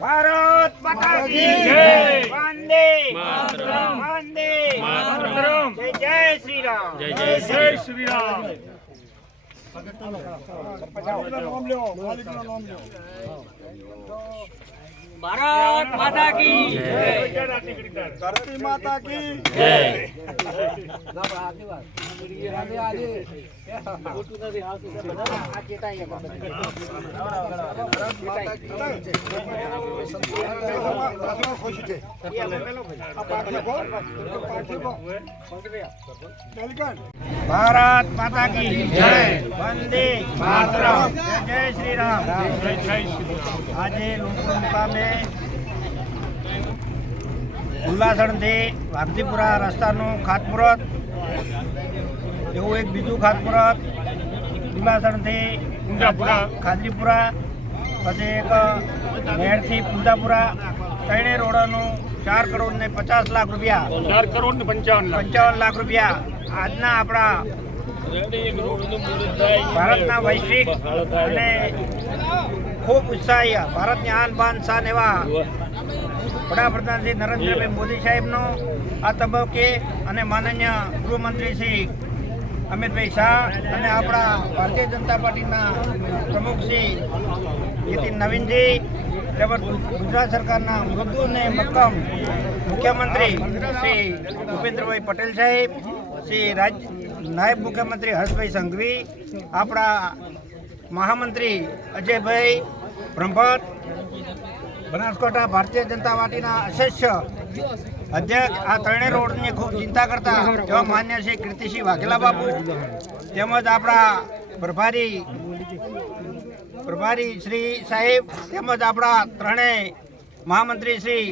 ભારત માતા કી જય. વંદે માતરમ. વંદે માતરમ. જય શ્રી રામ. જય શ્રી રામ. ભારત માતા કી જય. ધરતી માતા કી જય. ભારત માતા કી જય. વંદે માતરમ. જય શ્રી રામ. આજે લુણપુર મુકામે ઉલ્લાસણથી વાઘજીપુરા રસ્તાનું ખાતમુહૂર્ત, એવું એક બીજું ખાતમુહૂર્ત ઉલ્લાસણથી ખાદરીપુરા, પછી એક મેળથી પુંજાપુરા, ત્રણેય રોડનું 4 કરોડ ને 50 લાખ રૂપિયા, 4 કરોડ ને 55 લાખ રૂપિયા આજના આપણા ભારતના વૈશ્વિક અને ખૂબ ઉત્સાહી ભારતની આન બાન શાન એવા વડાપ્રધાન શ્રી નરેન્દ્રભાઈ મોદી સાહેબનો આ તબક્કે અને માનનીય ગૃહમંત્રી શ્રી અમિતભાઈ શાહ અને આપણા ભારતીય જનતા પાર્ટીના પ્રમુખ શ્રી નીતિન નવીનજી, તેમજ ગુજરાત સરકારના મૃદુ અને મક્કમ મુખ્યમંત્રી શ્રી ભૂપેન્દ્રભાઈ પટેલ સાહેબ, શ્રી નાયબ મુખ્યમંત્રી હર્ષભાઈ સંઘવી, આપણા મહામંત્રી અજયભાઈ બ્રહ્મભટ્ટ, બનાસકાંઠા ભારતીય જનતા પાર્ટીના અધ્યક્ષ આ ત્રણેય રોડની ખૂબ ચિંતા કરતા એવા માન્ય શ્રી કીર્તિસિંહ વાઘેલા બાપુ, તેમજ આપણા પ્રભારી શ્રી સાહેબ, તેમજ આપણા ત્રણેય મહામંત્રી શ્રી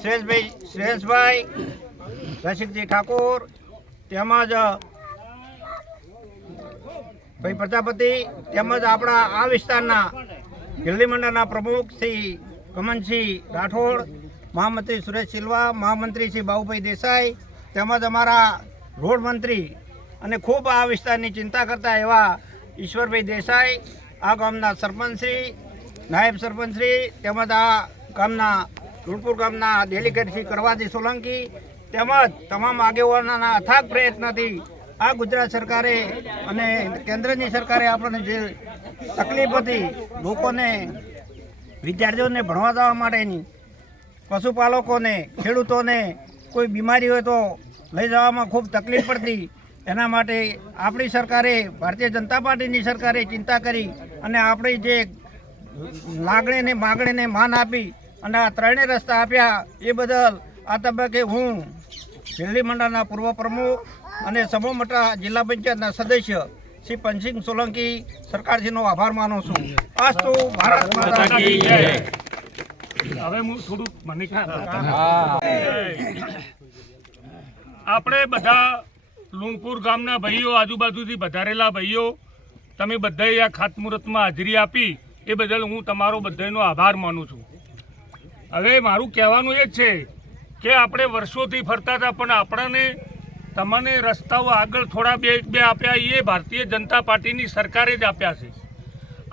શ્રેયસભાઈ રસિકજી ઠાકોર, તેમજ ભાઈ પ્રજાપતિ, તેમજ આપણા આ વિસ્તારના ગિલ્લી મંડળના પ્રમુખ શ્રી કમનસિંહ રાઠોડ, મહામંત્રી સુરેશ સિલ્વા, મહામંત્રી શ્રી બાબુભાઈ દેસાઈ, તેમજ અમારા રોડ મંત્રી અને ખૂબ આ વિસ્તારની ચિંતા કરતા એવા ઈશ્વરભાઈ દેસાઈ, આ ગામના સરપંચશ્રી, નાયબ સરપંચશ્રી, તેમજ આ ગામના લુણપુર ગામના ડેલિગેટ શ્રી કરવાજી સોલંકી, તેમજ તમામ આગેવાનોના અથાગ પ્રયત્નથી આ ગુજરાત સરકારે અને કેન્દ્રની સરકારે આપણને જે તકલીફ હતી, લોકોને વિદ્યાર્થીઓને ભણવા જવા માટેની, પશુપાલકોને, ખેડૂતોને કોઈ બીમારી હોય તો લઈ જવામાં ખૂબ તકલીફ પડતી, એના માટે આપણી સરકારે, ભારતીય જનતા પાર્ટીની સરકારે ચિંતા કરી અને આપણી જે લાગણીને માગણીને માન આપી અને આ ત્રણેય રસ્તા આપ્યા એ બદલ આ તબક્કે હું દિલ્હી મંડળના પૂર્વ પ્રમુખ અને સમોમટા જિલ્લા પંચાયતના સદસ્ય શ્રી પંસિંગ સોલંકી સરકારશ્રીનો આભાર માનું છું. અસ્તુ. ભારત માતા કી જય. હવે હું થોડુંક મને આપણે બધા લુણપુર ગામના ભાઈઓ, આજુબાજુથી વધારેલા ભાઈઓ, તમે બધાએ આ ખાતમુહૂર્તમાં હાજરી આપી એ બદલ હું તમારો બધાનો આભાર માનું છું. હવે મારું કહેવાનું એ જ છે કે આપણે વર્ષોથી ફરતા હતા, પણ આપણને તમને રસ્તાઓ આગળ થોડા બે આપ્યા એ ભારતીય જનતા પાર્ટીની સરકારે જ આપ્યા છે,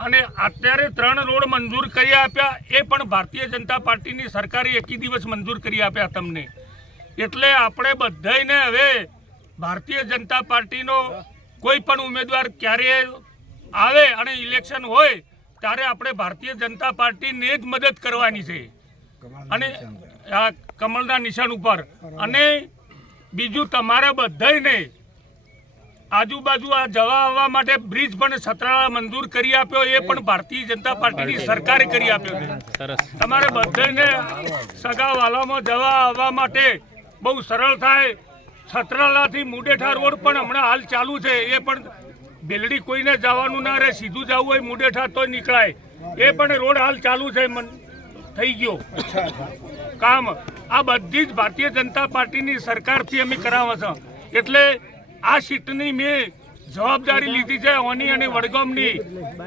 અને અત્યારે 3 રોડ મંજૂર કરી આપ્યા એ પણ ભારતીય જનતા પાર્ટીની સરકારે એકી દિવસ મંજૂર કરી આપ્યા તમને. એટલે આપણે બધાને હવે ભારતીય જનતા પાર્ટીનો કોઈ પણ ઉમેદવાર ક્યારે આવે અને ઇલેક્શન હોય ત્યારે આપણે ભારતીય જનતા પાર્ટીને જ મદદ કરવાની છે, અને આ કમળના નિશાન ઉપર. અને બીજું તમારા બધાને આજુબાજુ આ જવા આવવા માટે બ્રિજ પણ સતરાળા મંજૂર કરી આપ્યો, એ પણ ભારતીય જનતા પાર્ટીની સરકારે કરી આપ્યો છે. તમારે બધાને સગા વાલામાં જવા આવવા માટે બહુ સરળ થાય. સતરાળાથી મુડેઠા રોડ પણ હમણાં હાલ ચાલુ છે, એ પણ બેલડી કોઈને જવાનું ના રહે, સીધું જવું હોય મુડેઠા તો નીકળાય, એ પણ રોડ હાલ ચાલુ છે, થઈ ગયો કામ. આ બધી જ ભારતીય જનતા પાર્ટીની સરકારથી અમે કરાવે છે. એટલે આ સીટની મેં જવાબદારી લીધી છે ઓની અને વડગામની,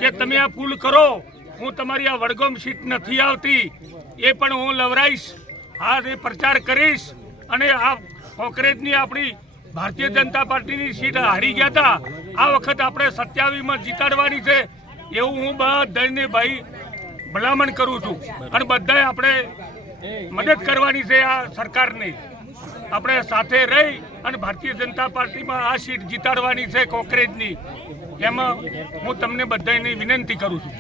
કે તમે આ પુલ કરો. હું તમારી આ વડગામ સીટ નથી આવતી એ પણ હું લવરાઈશ, આ પ્રચાર કરીશ, અને આ કોંગ્રેસની આપણી ભારતીય જનતા પાર્ટીની સીટ હારી ગયા હતા, આ વખત આપણે 27માં જીતાડવાની છે એવું હું બધાને ભાઈ ભલામણ કરું છું. અને બધાએ આપણે મદદ કરવાની છે આ સરકારની. આપણે સાથે રહી અને ભારતીય જનતા પાર્ટીમાં આ સીટ જીતાડવાની છે કોંગ્રેસની. એમાં હું તમને બધાને વિનંતી કરું છું.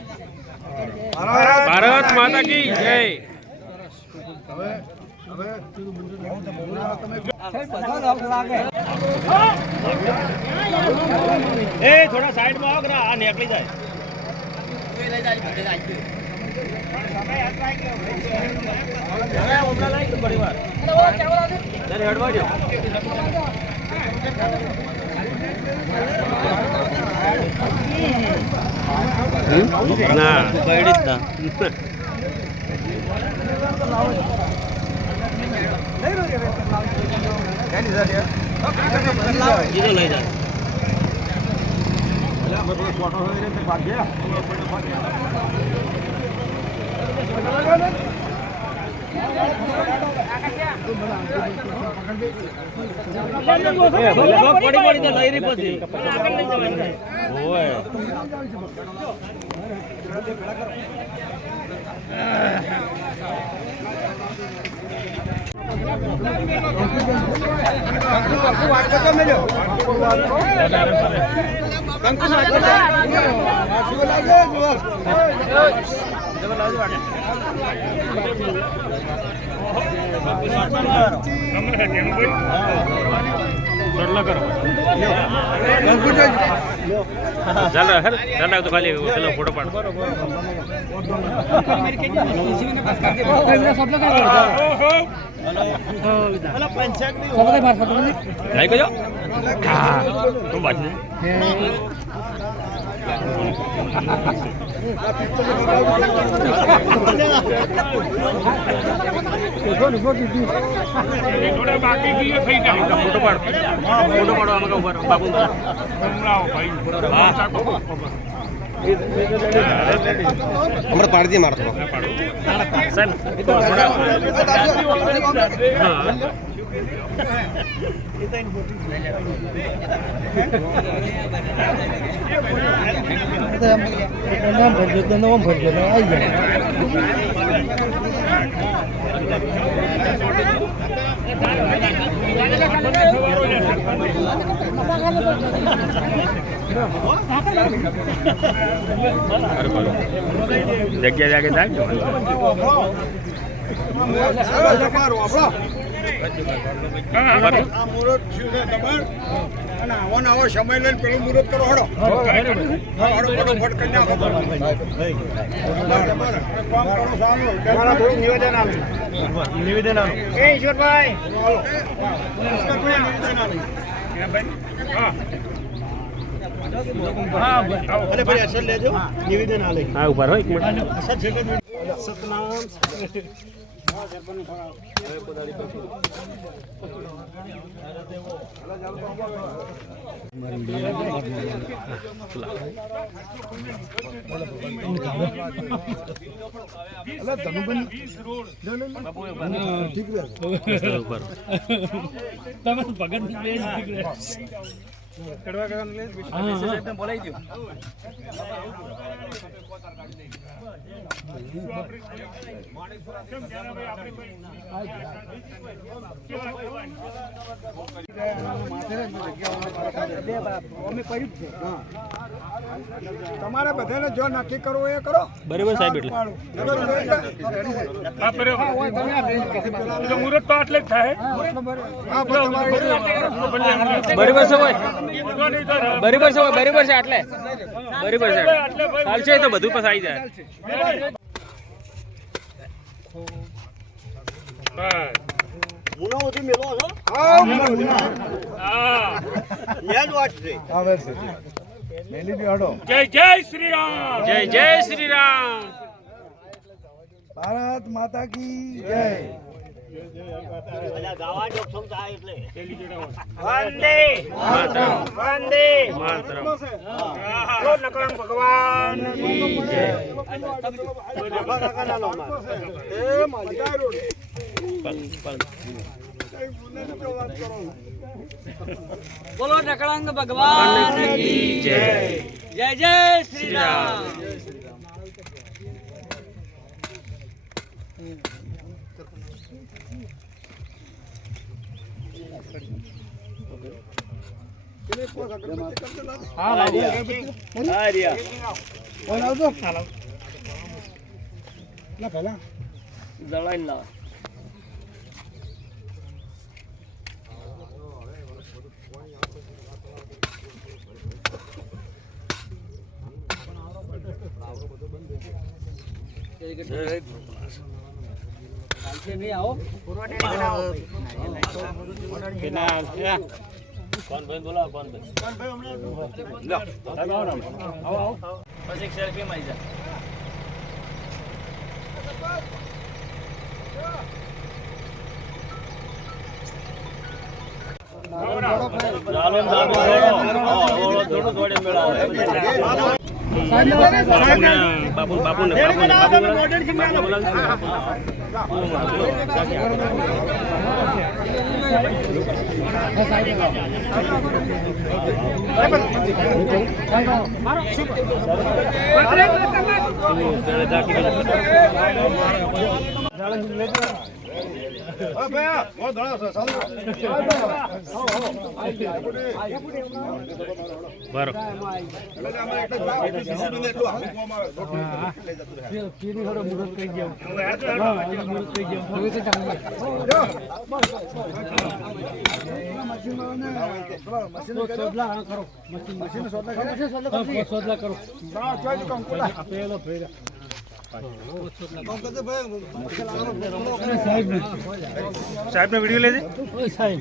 ભારત માતા કી જય. થોડા સાઈડમાં આવો કે આ નીકળી જાય. ના બળી જ ના. કીધું લઈ જાય. પડી તો લઈ રહી પછી ચાલ તો ખાલી પેલો ફોટો પાડ. લાઈ ગયો હા તું બાજુ ફોટો પાડો આમાં ઉભા બાબુ હમણાં પાડી દે મારો જગ્યા જાગે જાય આ મુહૂર્ત શું છે ખબર? અને આવો ને આવો સમય લઈને પેલું મુહૂર્ત કરો. હડો ફટાફટ કરી નાખો. કામ કરો સારું. નિવેદન આપ્યું. નિવેદન આલો. એ ઈશ્વરભાઈ ભલે ભાઈ અસર લેજો. નિવેદન આલે. હા ઉપર હોય એક મિનિટ. અસર છે કે સતનામ બોલાવી દો. તમારે બધાને જો નક્કી કરવું એ કરો. બરાબર સાહેબ એટલે મુહૂર્ત તો આટલે જ થાય. બરાબર છે ભાઈ બરાબર છે બરાબર છે આટલે બરાબર છે ચાલશે તો બધું પાસ આવી જાય. મુનો ઉધી મેલો છો. આવે છે. જય જય શ્રી રામ. જય જય શ્રી રામ. ભારત માતા કી જય. વંદે વંદે માતરમ. નકળંગ ભગવાન એ માલિકા રોડ. બોલો નકળંગ ભગવાન કી જય જય જય શ્રી રામ. પછી સેલ્ફી માં જા. સાહેબ નો વિડીયો લેજે. સાહેબ